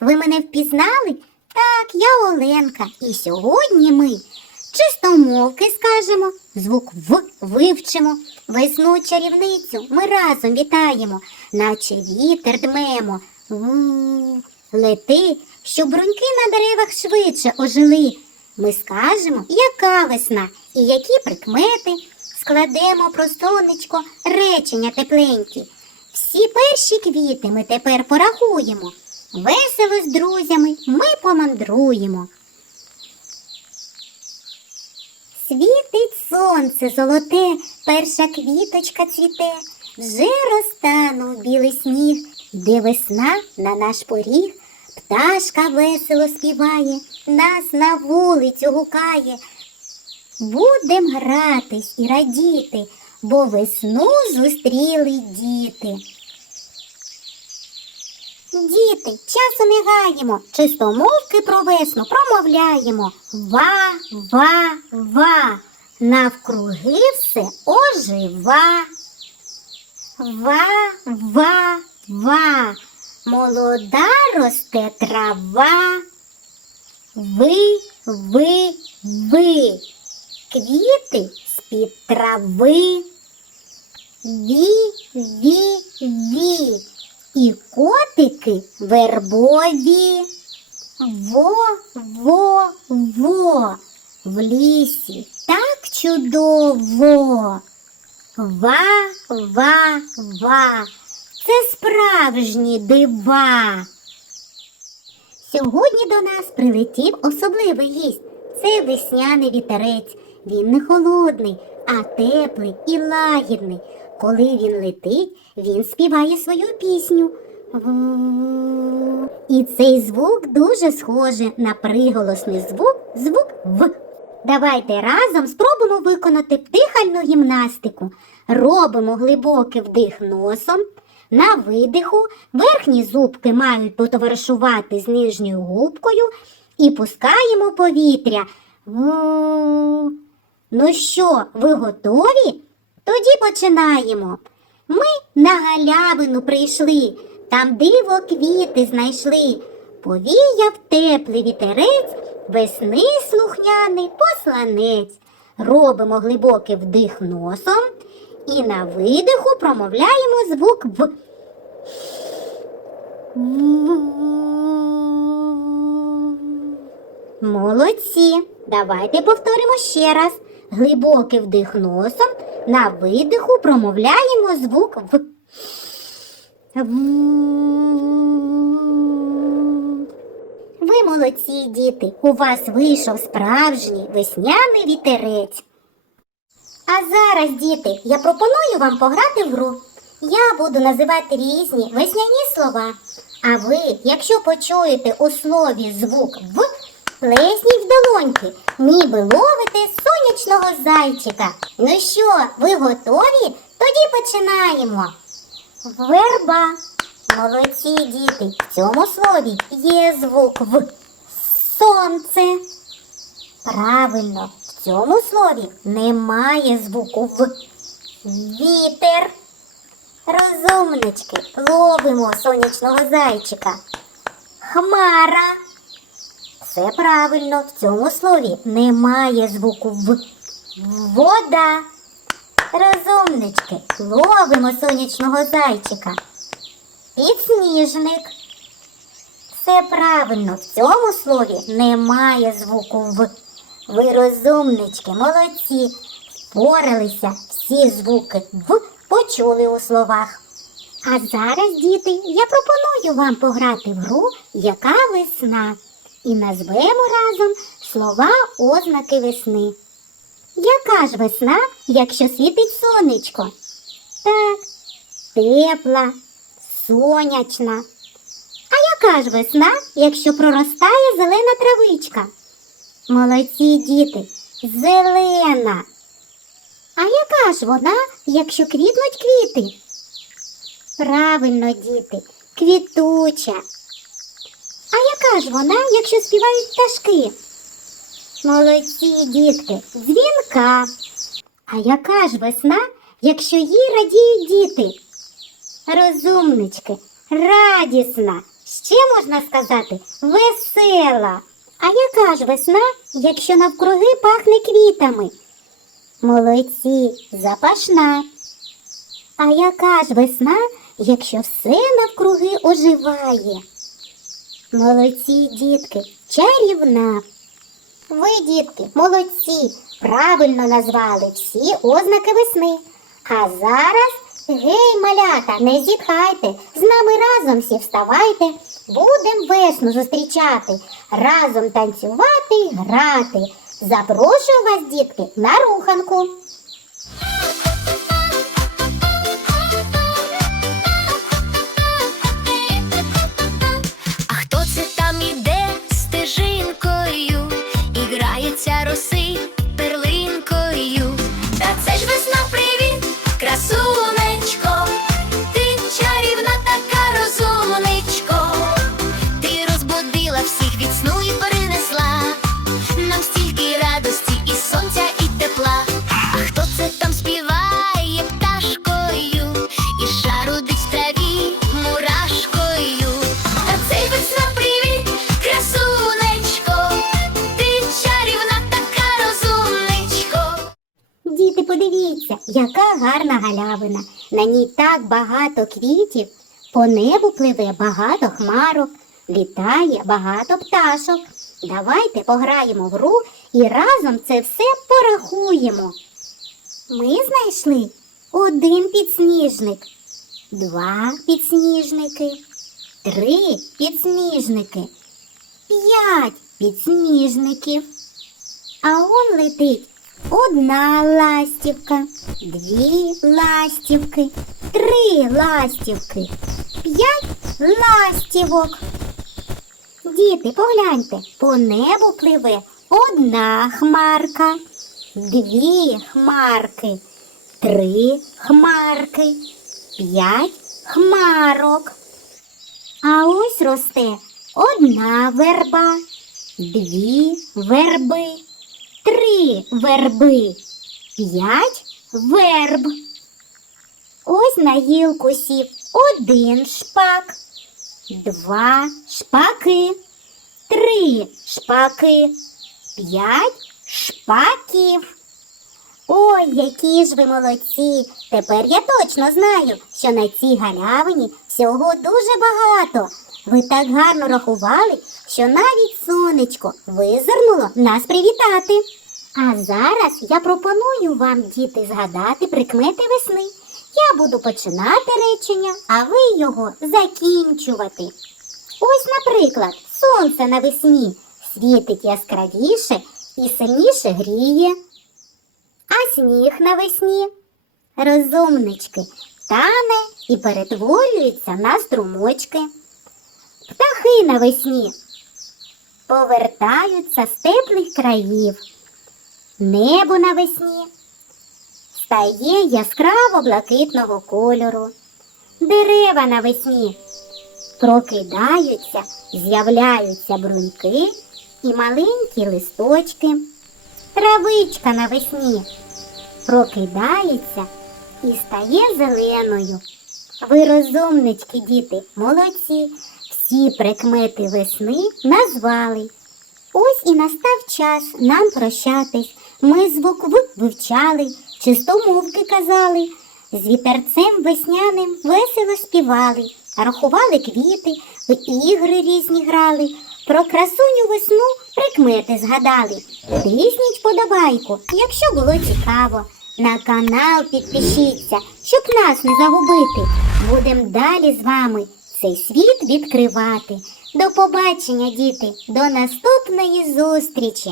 Ви мене впізнали? Так, я Оленка. І сьогодні ми чистомовки скажемо, звук В вивчимо, весну чарівницю ми разом вітаємо, наче вітер дмемо. У, лети, щоб бруньки на деревах швидше ожили. Ми скажемо, яка весна і які прикмети. Складемо про сонечко речення тепленькі. Всі перші квіти ми тепер порахуємо. Весело з друзями ми помандруємо. Світить сонце золоте, перша квіточка цвіте, вже розтанув білий сніг, йде весна на наш поріг, пташка весело співає, нас на вулицю гукає. Будем гратись і радіти, бо весну зустріли діти. Діти, часу не гаємо, чистомовки про весну промовляємо. Ва, ва, ва, навкруги все ожива. Ва, ва, ва, молода росте трава. Ви, ви, ви, квіти з-під трави. Ві, ві, ві, і котики вербові. Во, во, во, в лісі так чудово. Ва, ва, ва, це справжні дива. Сьогодні до нас прилетів особливий гість. Це весняний вітерець. Він не холодний, а теплий і лагідний. Коли він летить, він співає свою пісню. І цей звук дуже схожий на приголосний звук, звук В. Давайте разом спробуємо виконати дихальну гімнастику. Робимо глибокий вдих носом. На видиху верхні зубки мають потоваришувати з нижньою губкою і пускаємо повітря. Ну що, ви готові? Тоді починаємо. Ми на галявину прийшли, там диво квіти знайшли. Повіяв теплий вітерець, весни слухняний посланець. Робимо глибокий вдих носом і на видиху промовляємо звук В. Молодці. Давайте повторимо ще раз. Глибокий вдих носом. На видиху промовляємо звук В. Ви молодці, діти. У вас вийшов справжній весняний вітерець. А зараз, діти, я пропоную вам пограти в гру. Я буду називати різні весняні слова. А ви, якщо почуєте у слові звук В, плесніть в долоньки, ніби ловите сонячного зайчика. Ну що, ви готові? Тоді починаємо. Верба. Молодці діти. В цьому слові є звук В. Сонце. Правильно, в цьому слові немає звуку В. Вітер. Розумнички, ловимо сонячного зайчика. Хмара. Все правильно, в цьому слові немає звуку В. Вода. Розумнички, ловимо сонячного зайчика. Підсніжник. Все правильно, в цьому слові немає звуку В. Ви розумнички, молодці. Впоралися всі звуки В почули у словах. А зараз, діти, я пропоную вам пограти в гру Яка весна? І назвемо разом слова ознаки весни. Яка ж весна, якщо світить сонечко? Так, тепла, сонячна. А яка ж весна, якщо проростає зелена травичка? Молодці діти, зелена. А яка ж вона, якщо квітнуть квіти? Правильно, діти, квітуча. А яка ж вона, якщо співають пташки? Молодці, дітки, дзвінка. А яка ж весна, якщо їй радіють діти? Розумнички, радісна, ще можна сказати, весела. А яка ж весна, якщо навкруги пахне квітами? Молодці, запашна. А яка ж весна, якщо все навкруги оживає? Молодці, дітки, чарівна. Ви, дітки, молодці, правильно назвали всі ознаки весни. А зараз, гей, малята, не зітхайте, з нами разом всі вставайте, будем весну зустрічати, разом танцювати грати. Запрошую вас, дітки, на руханку. Від і перенесла нам стільки радості і сонця, і тепла. Хто це там співає пташкою і шарудить в мурашкою? Та цей весна привіт, красунечко, ти чарівна така розумничко. Діти, подивіться, яка гарна галявина. На ній так багато квітів, по небу пливе багато хмарок, літає багато пташок. Давайте пограємо в гру і разом це все порахуємо. Ми знайшли один підсніжник, два підсніжники, три підсніжники, п'ять підсніжників. А он летить одна ластівка, дві ластівки, три ластівки, п'ять ластівок. Діти, погляньте, по небу пливе одна хмарка, дві хмарки, три хмарки, п'ять хмарок. А ось росте одна верба, дві верби, три верби, п'ять верб. Ось на гілку сів один шпак, два шпаки, три шпаки, п'ять шпаків. Ой, які ж ви молодці! Тепер я точно знаю, що на цій галявині всього дуже багато. Ви так гарно рахували, що навіть сонечко визирнуло нас привітати. А зараз я пропоную вам, діти, згадати прикмети весни. Я буду починати речення, а ви його закінчувати. Ось, наприклад, сонце навесні світить яскравіше і сильніше гріє. А сніг навесні, розумнички, тане і перетворюється на струмочки. Птахи навесні повертаються з теплих країв. Небо навесні стає яскраво блакитного кольору. Дерева навесні прокидаються, з'являються бруньки і маленькі листочки. Травичка навесні прокидається і стає зеленою. Ви розумнички, діти, молодці, всі прикмети весни назвали. Ось і настав час нам прощатись. Ми звук вивчали, чистомовки казали, з вітерцем весняним весело співали, рахували квіти, в ігри різні грали, про красуню весну прикмети згадали. Тисніть подобайку, якщо було цікаво. На канал підпишіться, щоб нас не загубити. Будем далі з вами цей світ відкривати. До побачення, діти, до наступної зустрічі!